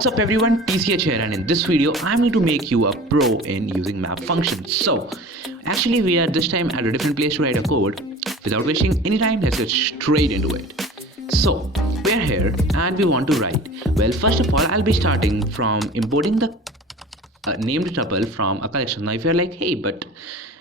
What's up everyone, TCH here, and in this video I'm going to make you a pro in using map functions. So actually we are this time at a different place to write a code. Without wasting any time, let's get straight into it. So we're here and we want to write. Well, first of all I'll be starting from importing the named tuple from a collection. Now if you're like, hey, but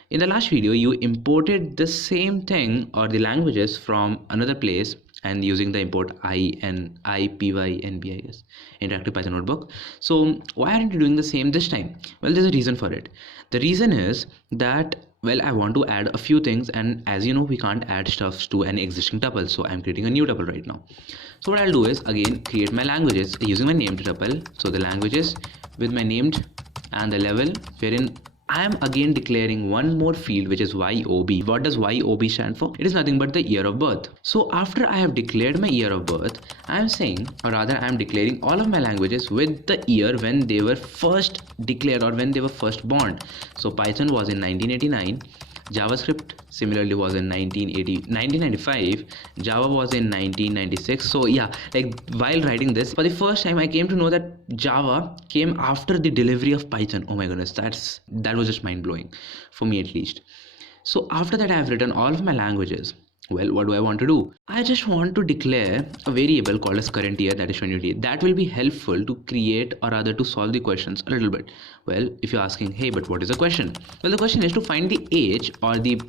in the last video you imported the same thing or the languages from another place and using the import IPYNB, I guess, interactive Python notebook. So why aren't you doing the same this time? Well, there's a reason for it. The reason is that, well, I want to add a few things, and as you know, we can't add stuff to an existing tuple, so I'm creating a new tuple right now. So what I'll do is again create my languages using my named tuple. So the languages with my named and the level wherein I am again declaring one more field, which is YOB. What does YOB stand for? It is nothing but the year of birth. So after I have declared my year of birth, I am saying, or rather I am declaring all of my languages with the year when they were first declared or when they were first born. So Python was in 1989. JavaScript similarly was in 1995. Java was in 1996. So yeah, like while writing this, for the first time I came to know that Java came after the delivery of Python. Oh my goodness, that was just mind-blowing for me at least. So after that I have written all of my languages. Well, what do I want to do? I just want to declare a variable called as current year, that is 2020. That will be helpful to create or rather to solve the questions a little bit. Well, if you're asking, hey, but what is the question? Well, the question is to find the age or the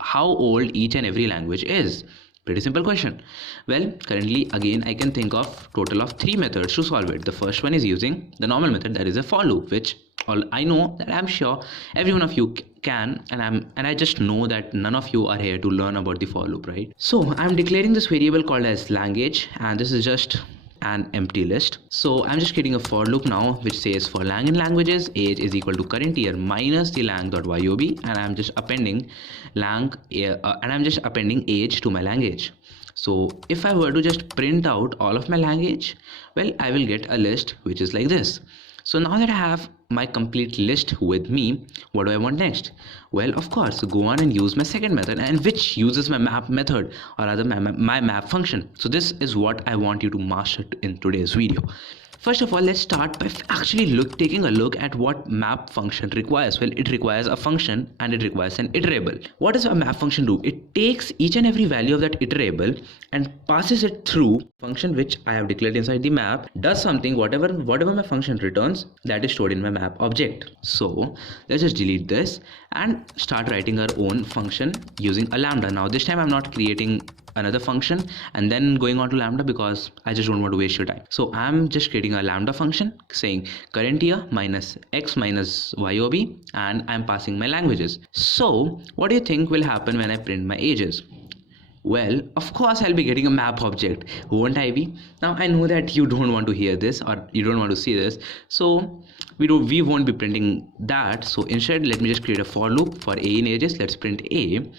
how old each and every language is. Pretty simple question. Well, currently again I can think of total of 3 methods to solve it. The first one is using the normal method, that is a for loop, which I know that I'm sure every one of you can, and I just know that none of you are here to learn about the for loop, right? So I'm declaring this variable called as language, and this is just an empty list. So I'm just creating a for loop now which says for lang in languages age is equal to current year minus the lang.yob, and I'm just appending age to my language. So if I were to just print out all of my language, well, I will get a list which is like this. So now that I have my complete list with me, what do I want next? Well, of course, go on and use my second method, and which uses my map method, or rather my map function. So this is what I want you to master in today's video. First of all, let's start by actually taking a look at what map function requires. Well, it requires a function and it requires an iterable. What does a map function do? It takes each and every value of that iterable and passes it through function which I have declared inside the map, does something, whatever my function returns, that is stored in my map object. So let's just delete this and start writing our own function using a lambda. Now this time I'm not creating another function and then going on to lambda because I just don't want to waste your time. So I'm just creating a lambda function saying current year minus x minus yob, and I'm passing my languages. So what do you think will happen when I print my ages? Well, of course I'll be getting a map object, won't I be? Now I know that you don't want to hear this or you don't want to see this, so we won't be printing that. So instead, let me just create a for loop for a in ages. Let's print a.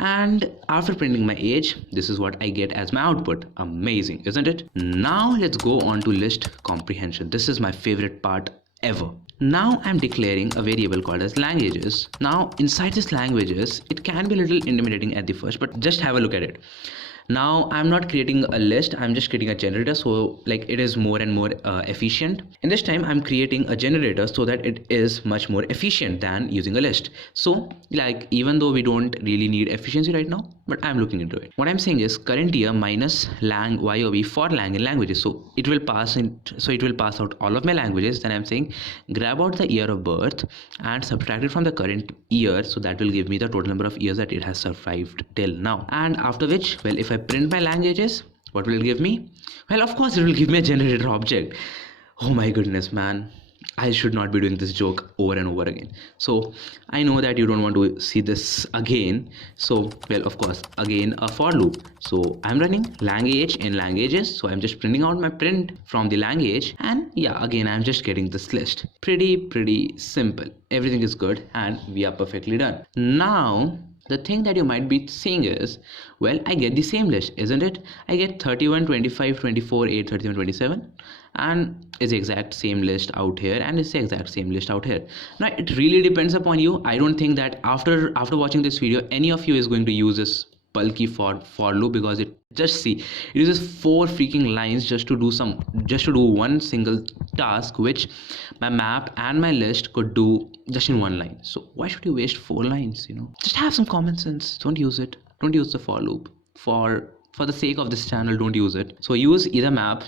And after printing my age, this is what I get as my output. Amazing, isn't it? Now let's go on to list comprehension. This is my favorite part ever. Now I'm declaring a variable called as languages. Now inside this languages, it can be a little intimidating at the first, but just have a look at it. Now I'm not creating a list, I'm just creating a generator, so like it is more and more efficient. In this time I'm creating a generator so that it is much more efficient than using a list. So like even though we don't really need efficiency right now, but I'm looking into it. What I'm saying is current year minus lang yob for lang in languages. So it will pass out all of my languages. Then I'm saying grab out the year of birth and subtract it from the current year, so that will give me the total number of years that it has survived till now. And after which, well, if I print my languages, what will it give me? Well, of course it will give me a generator object. Oh my goodness, man, I should not be doing this joke over and over again. So I know that you don't want to see this again. So well, of course, again a for loop. So I'm running language in languages. So I'm just printing out my print from the language, and yeah, again I'm just getting this list. Pretty simple. Everything is good and we are perfectly done. Now the thing that you might be seeing is, well, I get the same list, isn't it? I get 31, 25, 24, 8, 31, 27, and it's the exact same list out here, and it's the exact same list out here. Now it really depends upon you. I don't think that after watching this video any of you is going to use this bulky for loop, because it just see it uses 4 freaking lines just to do one single task, which my map and my list could do just in one line. So why should you waste 4 lines? Just have some common sense. Don't use it. Don't use the for loop. For the sake of this channel, don't use it. So use either map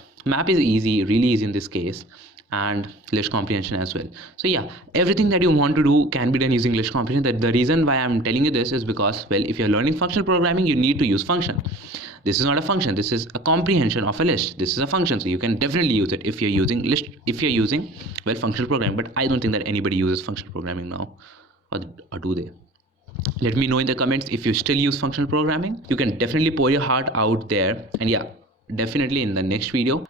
is easy, really easy in this case, and list comprehension as well. So yeah, everything that you want to do can be done using list comprehension. That the reason why I'm telling you this is because, well, if you're learning functional programming, you need to use function. This is not a function, this is a comprehension of a list. This is a function, so you can definitely use it if you're using list, if you're using, well, functional programming. But I don't think that anybody uses functional programming now, or do they? Let me know in the comments if you still use functional programming. You can definitely pour your heart out there. And yeah, definitely in the next video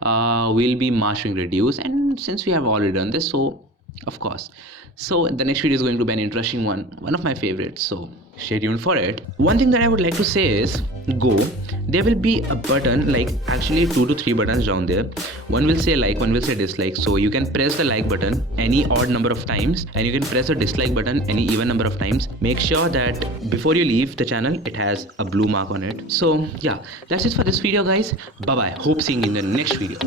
we'll be mastering reduce, and since we have already done this, so of course, so the next video is going to be an interesting one of my favorites, so stay tuned for it. One thing that I would like to say is, go, there will be a button, like actually 2 to 3 buttons down there. One will say like, one will say dislike. So you can press the like button any odd number of times, and you can press the dislike button any even number of times. Make sure that before you leave the channel, it has a blue mark on it. So yeah, that's it for this video, guys. Bye bye. Hope seeing you in the next video.